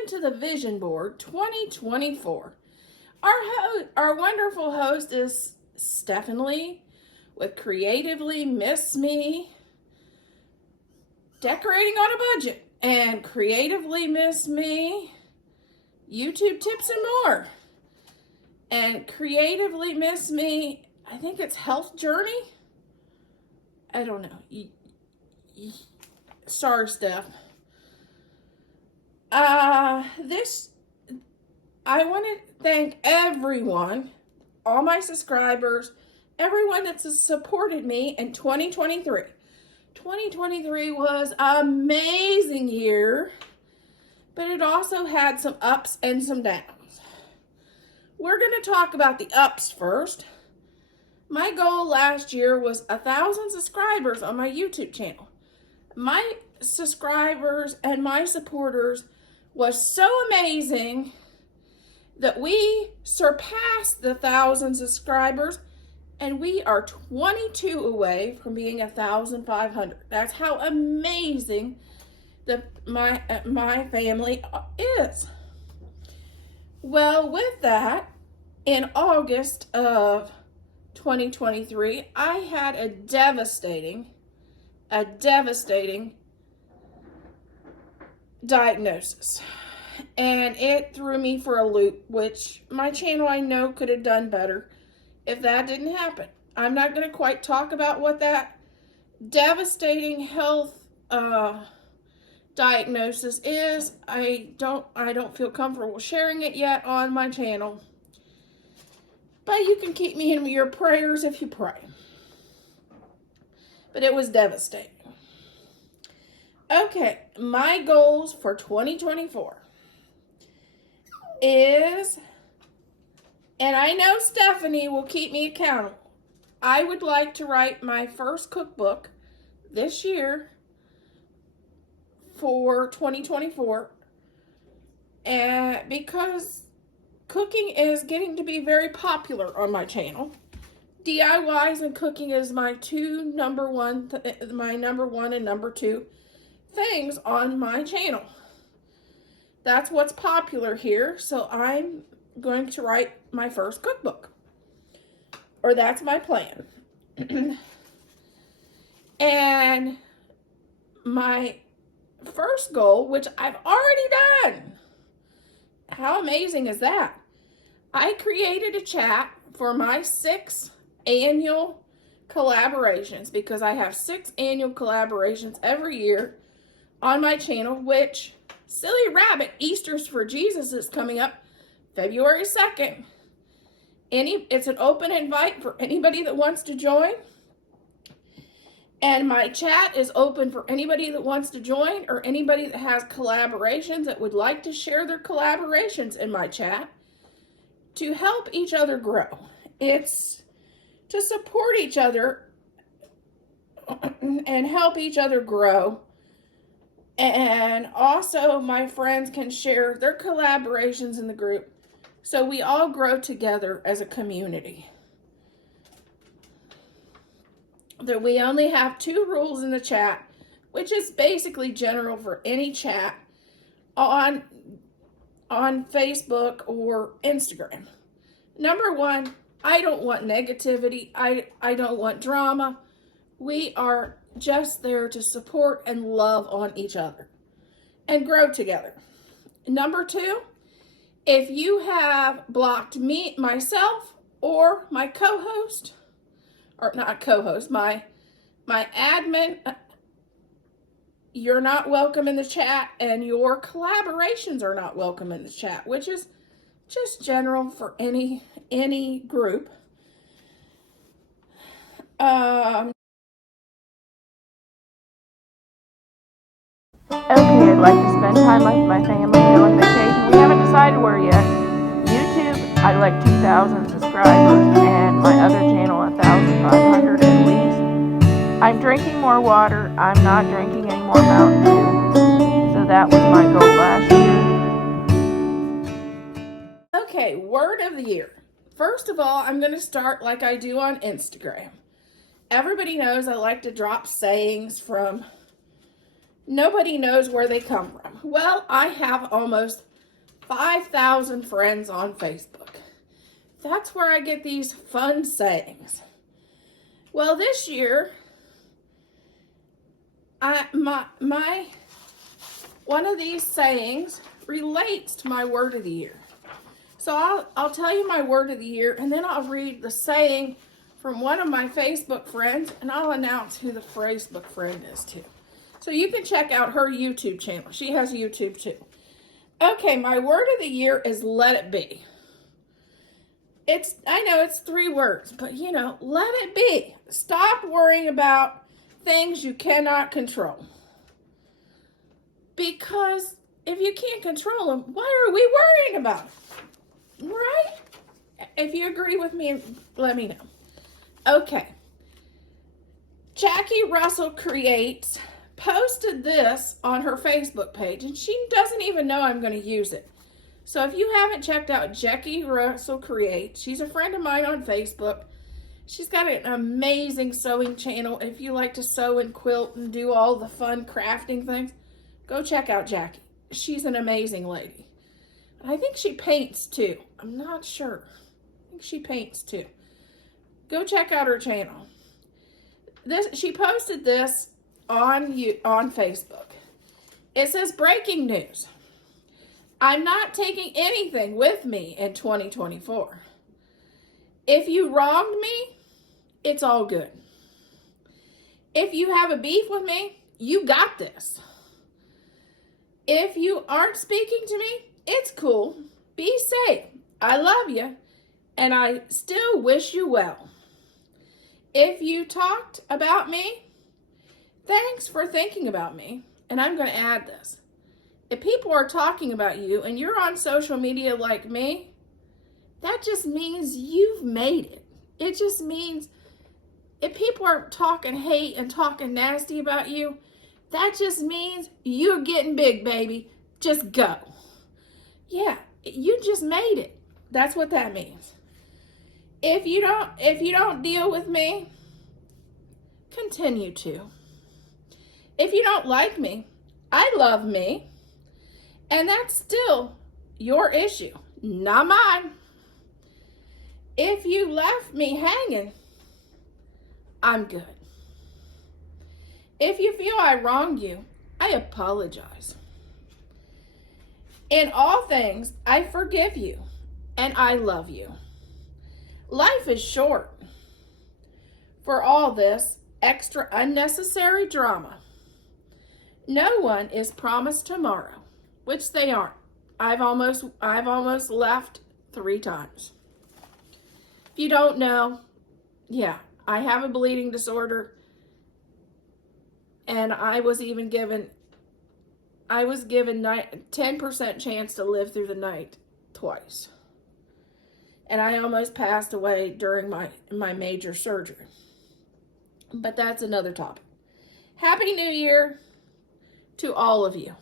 welcome to the Vision Board 2024. Our wonderful host is Stephanie with Creatively Miss Me, Decorating on a Budget, and Creatively Miss Me, YouTube Tips and More. And Creatively Miss Me, I think it's Health Journey. I don't know. Sorry, Steph. I want to thank everyone, all my subscribers, everyone that's supported me in 2023. 2023 was an amazing year, but it also had some ups and some downs. We're going to talk about the ups first. My goal last year was 1,000 subscribers on my YouTube channel. My subscribers and my supporters was so amazing that we surpassed the 1,000 subscribers, and we are 22 away from being 1,500. That's how amazing my family is. Well, with that, in August of 2023, I had a devastating diagnosis, and it threw me for a loop, which my channel I know could have done better if that didn't happen. I'm not going to quite talk about what that devastating health diagnosis is. I don't feel comfortable sharing it yet on my channel, but you can keep me in your prayers if you pray. But it was devastating. Okay, my goals for 2024 is, and I know Stephanie will keep me accountable, I would like to write my first cookbook this year for 2024, and because cooking is getting to be very popular on my channel. DIYs and cooking is my number one and number two things on my channel. That's what's popular here, so I'm going to write my first cookbook, or that's my plan. And my first goal, which I've already done, how amazing is that? I created a chat for my 6 annual collaborations, because I have 6 annual collaborations every year on my channel, which, silly rabbit, Easter's for Jesus is coming up February 2nd. It's an open invite for anybody that wants to join. And my chat is open for anybody that wants to join, or anybody that has collaborations that would like to share their collaborations in my chat to help each other grow. It's to support each other and help each other grow. And also my friends can share their collaborations in the group, so we all grow together as a community. That we only have 2 rules in the chat, which is basically general for any chat on Facebook or Instagram. Number 1, I don't want negativity. I don't want drama. We are just there to support and love on each other and grow together. Number 2, if you have blocked myself, or my co-host, or not co-host, my admin, you're not welcome in the chat, and your collaborations are not welcome in the chat, which is just general for any group. Okay, I'd like to spend time with my family, go on vacation. We haven't decided where yet. YouTube, I'd like 2,000 subscribers, and my other channel 1,500 at least. I'm drinking more water. I'm not drinking any more Mountain Dew. So that was my goal last year. Okay, word of the year. First of all, I'm going to start like I do on Instagram. Everybody knows I like to drop sayings from nobody knows where they come from. Well, I have almost 5,000 friends on Facebook. That's where I get these fun sayings. Well, this year, one of these sayings relates to my word of the year. So I'll tell you my word of the year, and then I'll read the saying from one of my Facebook friends, and I'll announce who the Facebook friend is too. So you can check out her YouTube channel. She has YouTube too. Okay, my word of the year is let it be. I know it's 3 words, but let it be. Stop worrying about things you cannot control. Because if you can't control them, why are we worrying about them? Right? If you agree with me, let me know. Okay. Jackie Russell Creates posted this on her Facebook page, and she doesn't even know I'm going to use it. So if you haven't checked out Jackie Russell Creates, she's a friend of mine on Facebook. She's got an amazing sewing channel. If you like to sew and quilt and do all the fun crafting things, go check out Jackie. She's an amazing lady. I think she paints too. I'm not sure. I think she paints too. Go check out her channel. She posted this on Facebook. It says, breaking news. I'm not taking anything with me in 2024. If you wronged me, it's all good. If you have a beef with me, you got this. If you aren't speaking to me, it's cool. Be safe. I love you, and I still wish you well. If you talked about me, thanks for thinking about me. And I'm going to add this. If people are talking about you and you're on social media like me, that just means you've made it. It just means if people are talking hate and talking nasty about you, that just means you're getting big, baby. Just go. Yeah, you just made it. That's what that means. If you don't deal with me, continue to. If you don't like me, I love me. And that's still your issue, not mine. If you left me hanging, I'm good. If you feel I wronged you, I apologize. In all things, I forgive you and I love you. Life is short. For all this extra unnecessary drama, no one is promised tomorrow. Which they aren't. I've almost left 3 times. If you don't know, yeah, I have a bleeding disorder, and I was given 10% chance to live through the night twice. And I almost passed away during my major surgery. But that's another topic. Happy New Year to all of you.